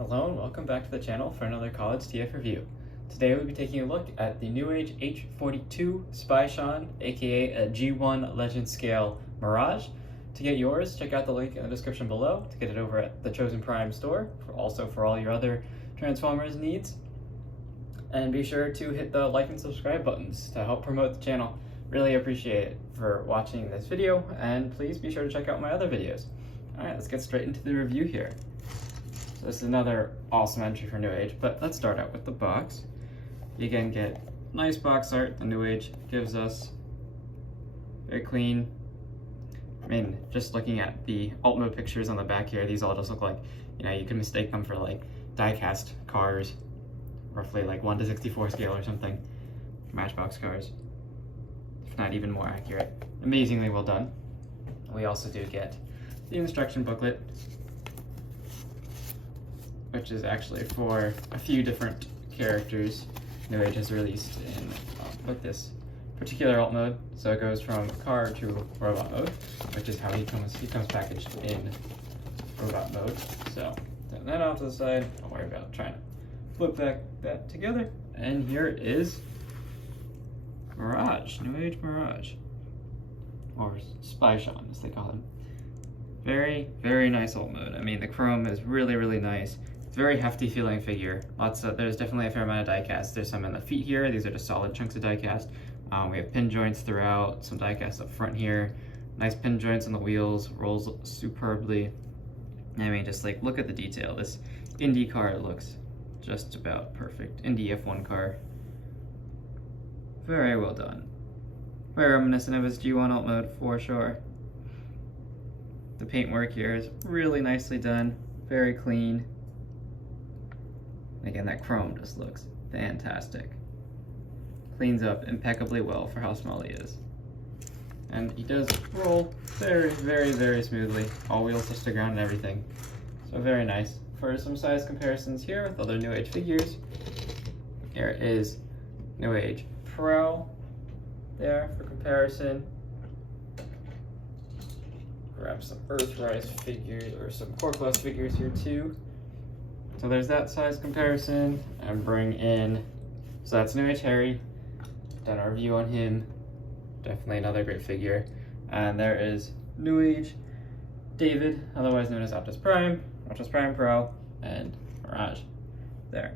Hello and welcome back to the channel for another college TF review. Today we'll be taking a look at the Newage H42 Shean, aka a G1 Legend Scale Mirage. To get yours, check out the link in the description below to get it over at the Chosen Prime store, also for all your other Transformers needs. And be sure to hit the like and subscribe buttons to help promote the channel. Really appreciate it for watching this video, and please be sure to check out my other videos. Alright, let's get straight into the review here. So this is another awesome entry for Newage, but let's start out with the box. You again get nice box art the Newage gives us. Very clean. I mean, just looking at the alt mode pictures on the back here, these all just look like, you can mistake them for like die-cast cars, roughly like 1:64 scale or something. Matchbox cars, if not even more accurate. Amazingly well done. We also do get the instruction booklet, which is actually for a few different characters Newage has released in with this particular alt mode. So it goes from car to robot mode, which is how he comes packaged in robot mode. So turn that off to the side. Don't worry about trying to flip that together. And here is Mirage, Newage Mirage, or Shean as they call him. Very, very nice alt mode. I mean, the chrome is really, really nice. It's a very hefty feeling figure. There's definitely a fair amount of die cast. There's some in the feet here. These are just solid chunks of die cast. We have pin joints throughout, some die cast up front here. Nice pin joints on the wheels, rolls superbly. I mean, just like, look at the detail. This Indy car looks just about perfect. Indy F1 car. Very well done. Very reminiscent of his G1 alt mode for sure. The paintwork here is really nicely done, very clean. Again, that chrome just looks fantastic. Cleans up impeccably well for how small he is. And he does roll very, very, very smoothly. All wheels touch the ground and everything. So very nice. For some size comparisons here with other Newage figures, here is Newage Pro there for comparison. Grab some Earthrise figures, or some Core Plus figures here too. So there's that size comparison, and bring in, so that's Newage Harry, done our review on him, definitely another great figure. And there is Newage David, otherwise known as Optimus Prime Pro, and Mirage there.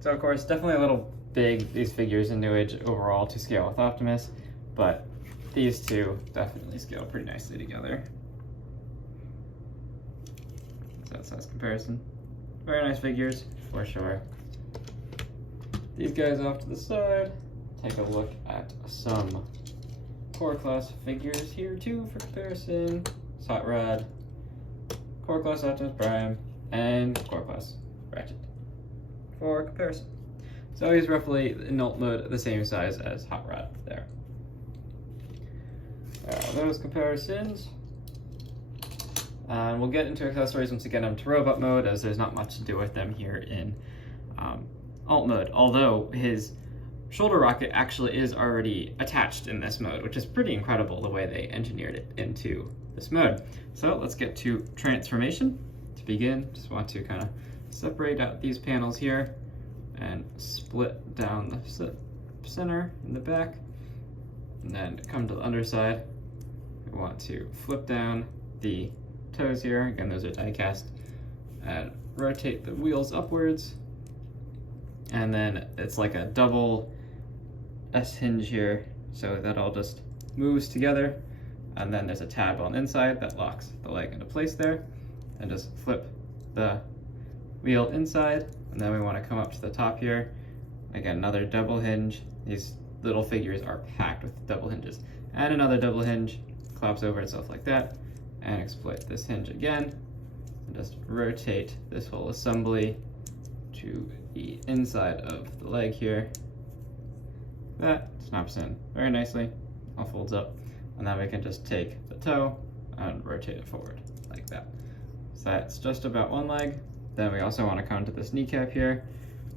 So of course, definitely a little big, these figures in Newage overall to scale with Optimus, but these two definitely scale pretty nicely together. So that's size comparison. Very nice figures, for sure. These guys off to the side. Take a look at some Core Class figures here too for comparison. Hot Rod, Core Class Optimus Prime, and Core Class Ratchet for comparison. So he's roughly in alt mode the same size as Hot Rod there. Those comparisons. We'll get into accessories once we get them to robot mode, as there's not much to do with them here in alt mode, although his shoulder rocket actually is already attached in this mode, which is pretty incredible the way they engineered it into this mode. So let's get to transformation. To begin, just want to kind of separate out these panels here and split down the center in the back, and then come to the underside. We want to flip down the toes here, again those are die cast, and rotate the wheels upwards, and then it's like a double S hinge here, so that all just moves together, and then there's a tab on the inside that locks the leg into place there, and just flip the wheel inside, and then we want to come up to the top here. Again, another double hinge. These little figures are packed with double hinges, and another double hinge, claps over itself like that, and exploit this hinge again, and just rotate this whole assembly to the inside of the leg here. That snaps in very nicely, all folds up, and then we can just take the toe and rotate it forward like that. So that's just about one leg. Then we also want to come to this kneecap here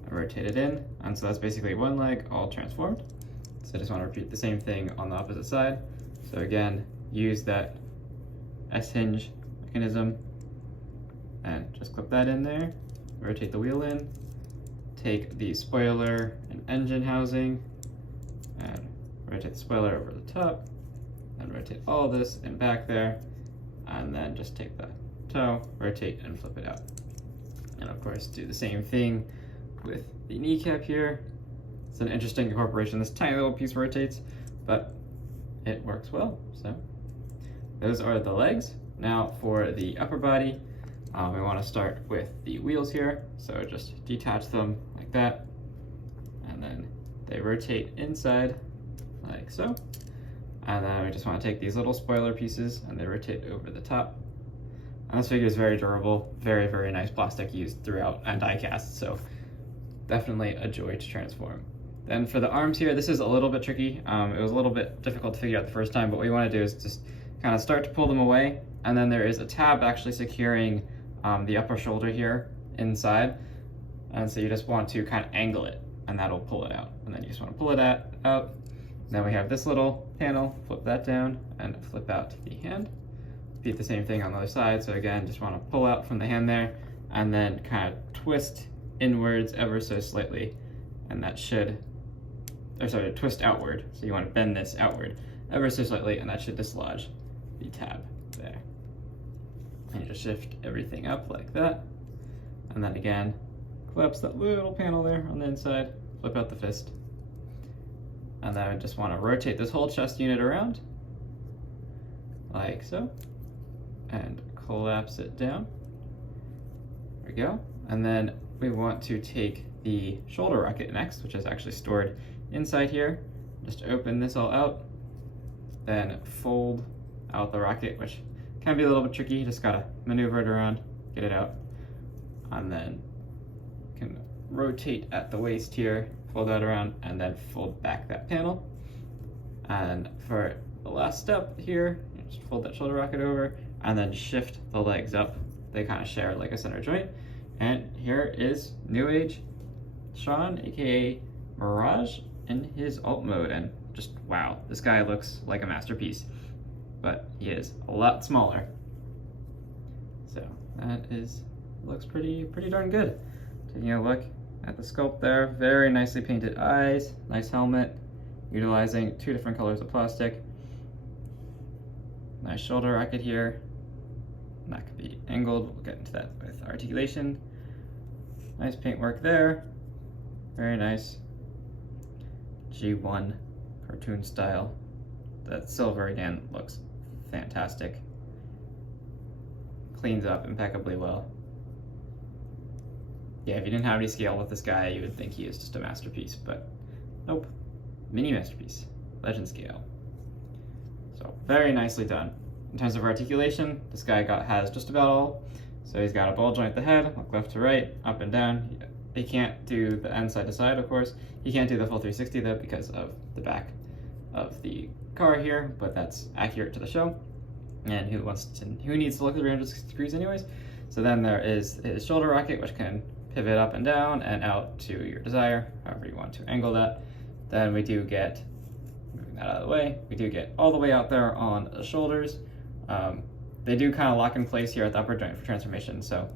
and rotate it in, and so that's basically one leg all transformed. So I just want to repeat the same thing on the opposite side. So again, use that S-hinge mechanism and just clip that in there, rotate the wheel in, take the spoiler and engine housing, and rotate the spoiler over the top, and rotate all this and back there, and then just take the toe, rotate, and flip it out. And of course, do the same thing with the kneecap here. It's an interesting incorporation. This tiny little piece rotates, but it works well. So those are the legs. Now for the upper body, we want to start with the wheels here. So just detach them like that, and then they rotate inside like so. And then we just want to take these little spoiler pieces and they rotate over the top. And this figure is very durable, very, very nice plastic used throughout and die cast, so definitely a joy to transform. Then for the arms here, this is a little bit tricky. It was a little bit difficult to figure out the first time, but what you want to do is just kind of start to pull them away, and then there is a tab actually securing the upper shoulder here inside, and so you just want to kind of angle it, and that'll pull it out. And then you just want to pull it out. Then we have this little panel, flip that down, and flip out the hand. Repeat the same thing on the other side. So again, just want to pull out from the hand there, and then kind of twist inwards ever so slightly, and that should, or sorry, twist outward. So you want to bend this outward ever so slightly, and that should dislodge the tab there. And you just shift everything up like that, and then again, collapse that little panel there on the inside, flip out the fist. And then I just want to rotate this whole chest unit around, like so, and collapse it down. There we go. And then we want to take the shoulder rocket next, which is actually stored inside here. Just open this all out, then fold out the rocket, which can be a little bit tricky. You just gotta maneuver it around, get it out, and then you can rotate at the waist here, fold that around, and then fold back that panel. And for the last step here, you just fold that shoulder rocket over and then shift the legs up. They kind of share like a center joint. And here is Newage Shean, aka Mirage, in his alt mode. And just wow, this guy looks like a masterpiece, but he is a lot smaller. So that looks pretty darn good. Taking a look at the sculpt there, very nicely painted eyes, nice helmet, utilizing 2 different colors of plastic. Nice shoulder rocket here. And that could be angled, we'll get into that with articulation. Nice paintwork there, very nice. G1 cartoon style. That silver again looks fantastic. Cleans up impeccably well. Yeah, if you didn't have any scale with this guy, you would think he is just a masterpiece, but nope. Mini masterpiece, legend scale. So very nicely done. In terms of articulation, this guy has just about all. So he's got a ball joint at the head, look left to right, up and down. He can't do the end side to side, of course. He can't do the full 360 though because of the back of the car here, but that's accurate to the show. And who needs to look at 360 degrees anyways? So then there is his shoulder rocket, which can pivot up and down and out to your desire, however you want to angle that. Then we do get, moving that out of the way, we do get all the way out there on the shoulders. They do kind of lock in place here at the upper joint for transformation, so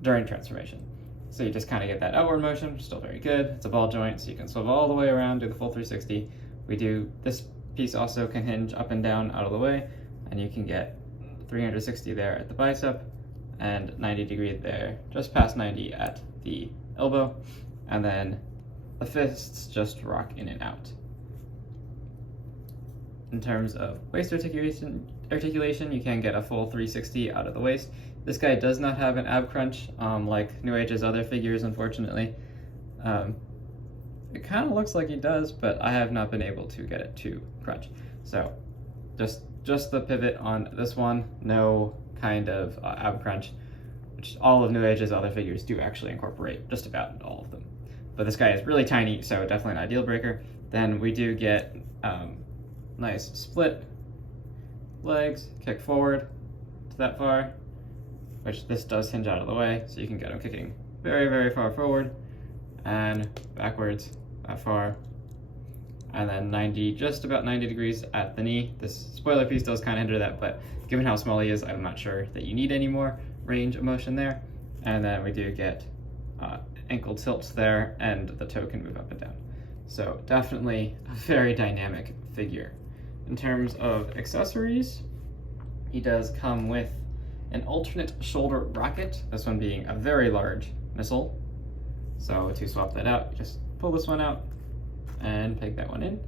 during transformation. So you just kind of get that outward motion, still very good. It's a ball joint, so you can swivel all the way around, do the full 360. This piece also can hinge up and down out of the way, and you can get 360 there at the bicep, and 90 degree there, just past 90 at the elbow, and then the fists just rock in and out. In terms of waist articulation, you can get a full 360 out of the waist. This guy does not have an ab crunch like Newage's other figures, unfortunately. It kind of looks like he does, but I have not been able to get it to crunch. So just the pivot on this one, no kind of ab crunch, which all of Newage's other figures do actually incorporate, just about all of them. But this guy is really tiny, so definitely not a deal breaker. Then we do get nice split legs, kick forward to that far, which this does hinge out of the way, so you can get him kicking very, very far forward and backwards that far. And then just about 90 degrees at the knee. This spoiler piece does kind of hinder that, but given how small he is, I'm not sure that you need any more range of motion there. And then we do get ankle tilts there, and the toe can move up and down. So definitely a very dynamic figure. In terms of accessories, he does come with an alternate shoulder rocket, this one being a very large missile. So to swap that out, just pull this one out and peg that one in.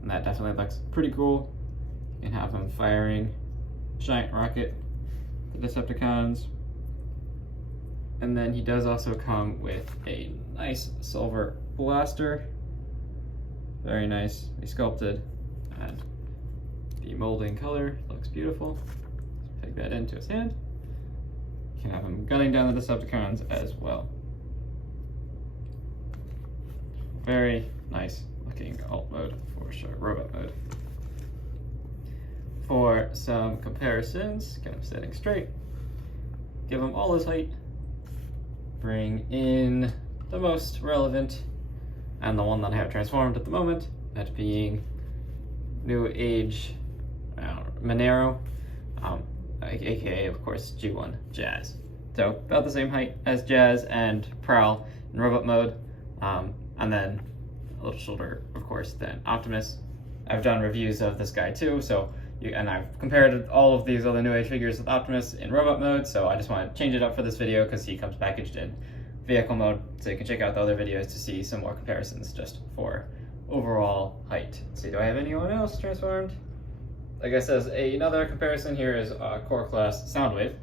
And that definitely looks pretty cool. You can have them firing giant rocket, the Decepticons. And then he does also come with a nice silver blaster. Very nicely sculpted, and the molding color looks beautiful. Let's peg that into his hand. You can have him gunning down the Decepticons as well. Very nice looking alt mode for sure, robot mode. For some comparisons, get him sitting straight, give him all his height, bring in the most relevant and the one that I have transformed at the moment, that being Newage Monero, aka of course G1 Jazz. So about the same height as Jazz and Prowl in robot mode, and then a little shorter, of course, than Optimus. I've done reviews of this guy too, and I've compared all of these other Newage figures with Optimus in robot mode, so I just want to change it up for this video because he comes packaged in vehicle mode, so you can check out the other videos to see some more comparisons just for overall height. Let's see, do I have anyone else transformed? I guess as another comparison here is Core Class Soundwave,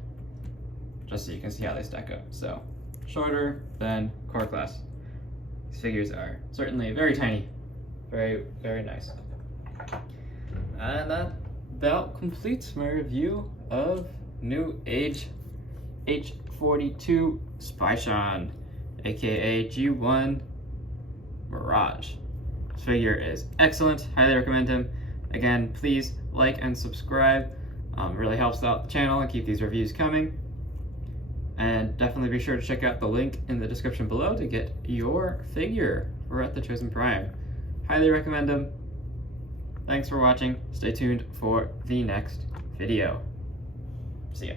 just so you can see how they stack up. So shorter than Core Class. These figures are certainly very tiny, very, very nice. And that about completes my review of Newage H42 Shean, aka G1 Mirage. This figure is excellent, highly recommend him. Again, please like and subscribe, really helps out the channel and keep these reviews coming. And definitely be sure to check out the link in the description below to get your figure for at the Chosen Prime. Highly recommend him. Thanks for watching, stay tuned for the next video. See ya.